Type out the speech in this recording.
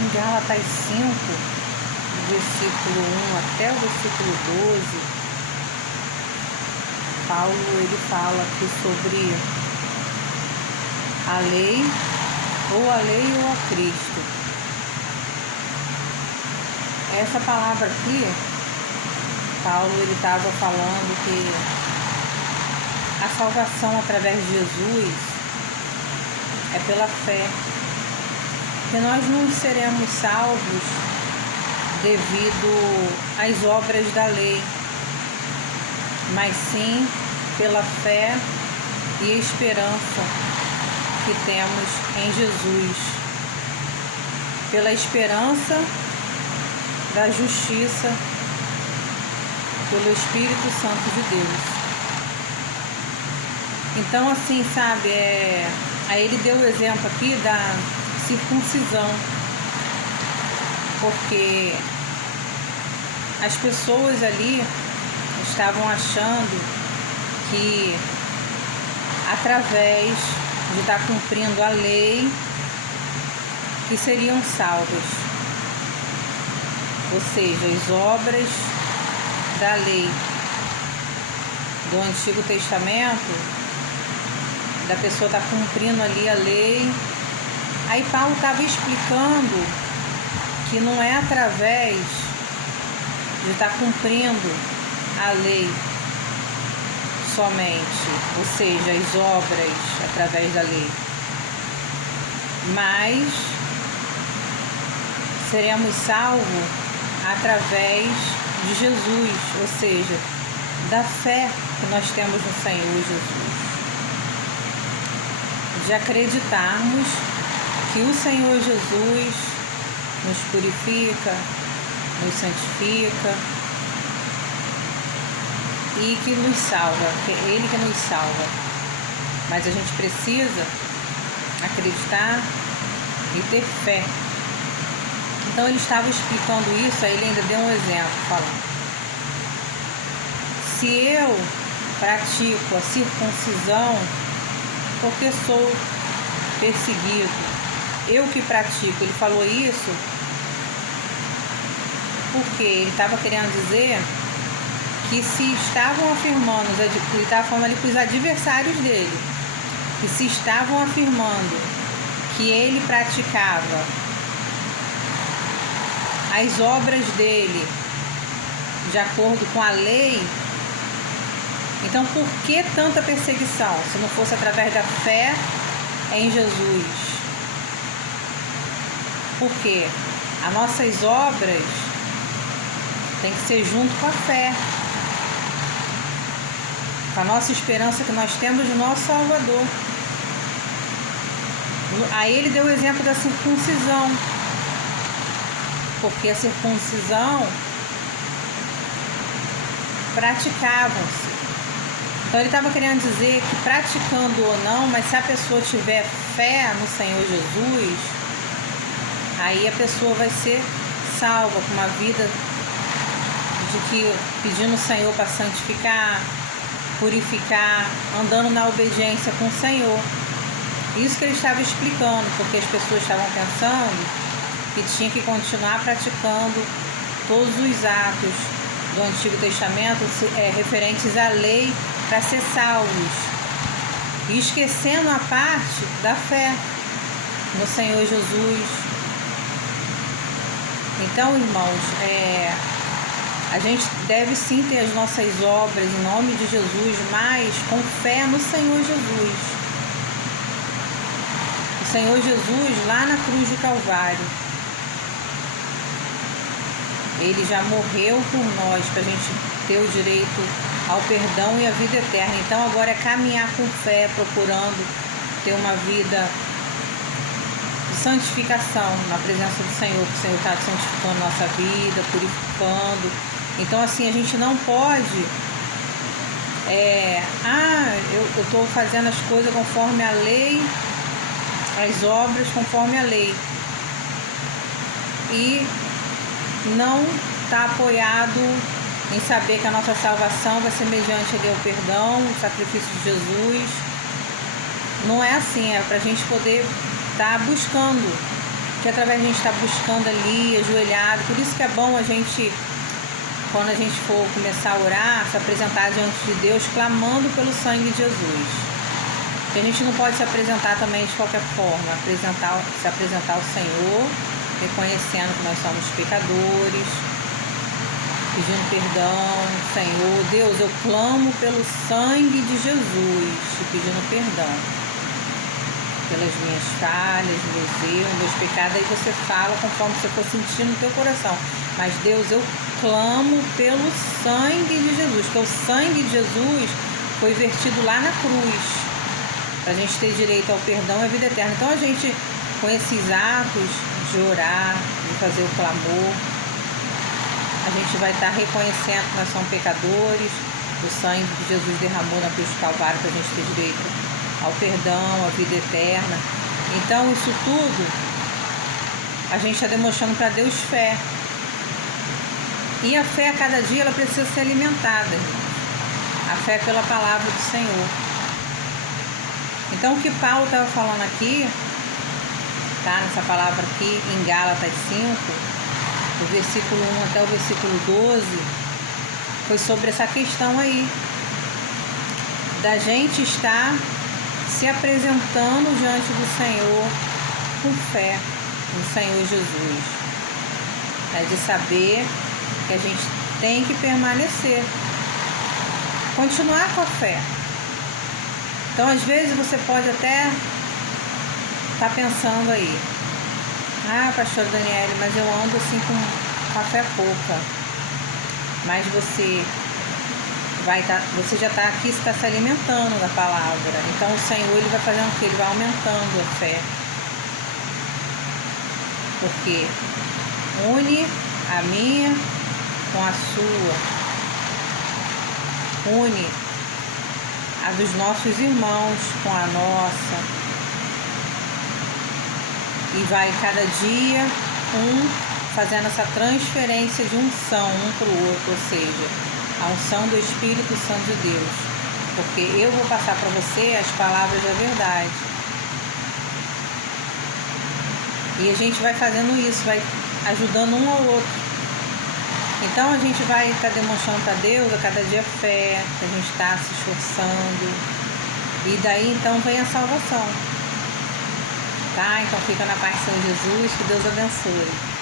em Gálatas 5, do versículo 1 até o versículo 12, Paulo ele fala aqui sobre a lei ou a Cristo. Essa palavra aqui, Paulo ele estava falando que a salvação através de Jesus é pela fé, que nós não seremos salvos devido às obras da lei, mas sim pela fé e esperança que temos em Jesus, pela esperança da justiça, pelo Espírito Santo de Deus. Então, assim, sabe, aí ele deu o exemplo aqui da circuncisão, porque as pessoas ali estavam achando que através de estar cumprindo a lei que seriam salvas, ou seja, as obras da lei do Antigo Testamento, da pessoa estar cumprindo ali a lei. Aí Paulo estava explicando que não é através de estar cumprindo a lei somente, ou seja, as obras através da lei, mas seremos salvos através de Jesus, ou seja, da fé que nós temos no Senhor Jesus, de acreditarmos que o Senhor Jesus nos purifica, nos santifica e que nos salva, que é Ele que nos salva. Mas a gente precisa acreditar e ter fé. Então ele estava explicando isso, aí ele ainda deu um exemplo, falando: se eu pratico a circuncisão, porque sou perseguido, eu que pratico. Ele falou isso porque ele estava querendo dizer que se estavam afirmando, ele estava falando ali para os adversários dele, que se estavam afirmando que ele praticava as obras dele de acordo com a lei, então por que tanta perseguição, se não fosse através da fé em Jesus? Porque as nossas obras tem que ser junto com a fé, com a nossa esperança que nós temos no nosso Salvador. Aí ele deu o exemplo da circuncisão, porque a circuncisão praticavam-se. Então ele estava querendo dizer que praticando ou não, mas se a pessoa tiver fé no Senhor Jesus, aí a pessoa vai ser salva com uma vida de que pedindo ao Senhor para santificar, purificar, andando na obediência com o Senhor. Isso que ele estava explicando, porque as pessoas estavam pensando que tinha que continuar praticando todos os atos do Antigo Testamento referentes à lei para ser salvos, e esquecendo a parte da fé no Senhor Jesus. Então, irmãos, a gente deve sim ter as nossas obras em nome de Jesus, mas com fé no Senhor Jesus. O Senhor Jesus, lá na cruz do Calvário, Ele já morreu por nós, para a gente ter o direito ao perdão e à vida eterna. Então agora é caminhar com fé, procurando ter uma vida de santificação na presença do Senhor, que o Senhor está santificando nossa vida, purificando. Então assim, a gente não pode eu estou fazendo as coisas conforme a lei, as obras conforme a lei, e não está apoiado em saber que a nossa salvação vai ser mediante o perdão, o sacrifício de Jesus. Não é assim, é para a gente poder estar buscando que através de a gente estar buscando ali, ajoelhado. Por isso que é bom a gente, quando a gente for começar a orar, se apresentar diante de Deus, clamando pelo sangue de Jesus. Porque a gente não pode se apresentar também de qualquer forma, se apresentar ao Senhor, reconhecendo que nós somos pecadores, pedindo perdão. Senhor, Deus, eu clamo pelo sangue de Jesus, te pedindo perdão pelas minhas falhas, meus erros, meus pecados. Aí você fala conforme você for sentindo no teu coração. Mas Deus, eu clamo pelo sangue de Jesus, porque o sangue de Jesus foi vertido lá na cruz, para a gente ter direito ao perdão e à vida eterna. Então a gente, com esses atos de orar, de fazer o clamor, a gente vai estar reconhecendo que nós somos pecadores, o sangue que Jesus derramou na cruz do Calvário para a gente ter direito ao perdão, à vida eterna. Então isso tudo a gente está demonstrando para Deus fé. E a fé a cada dia ela precisa ser alimentada. A fé pela palavra do Senhor. Então o que Paulo estava falando aqui, tá? Nessa palavra aqui em Gálatas 5, do versículo 1 até o versículo 12, foi sobre essa questão aí, da gente estar se apresentando diante do Senhor com fé no Senhor Jesus. É de saber que a gente tem que permanecer, continuar com a fé. Então, às vezes, você pode até estar pensando aí, pastora Daniele, mas eu ando assim com a fé pouca. Mas você já está aqui, está se alimentando da palavra. Então o Senhor, Ele vai fazendo o quê? Ele vai aumentando a fé. Porque une a minha com a sua. Une a dos nossos irmãos com a nossa. E vai cada dia fazendo essa transferência de unção um para o outro, ou seja, a unção do Espírito Santo de Deus. Porque eu vou passar para você as palavras da verdade. E a gente vai fazendo isso, vai ajudando um ao outro. Então a gente vai estar demonstrando para Deus a cada dia fé, que a gente está se esforçando. E daí então vem a salvação. Tá? Então fica na paz do Senhor Jesus, que Deus abençoe.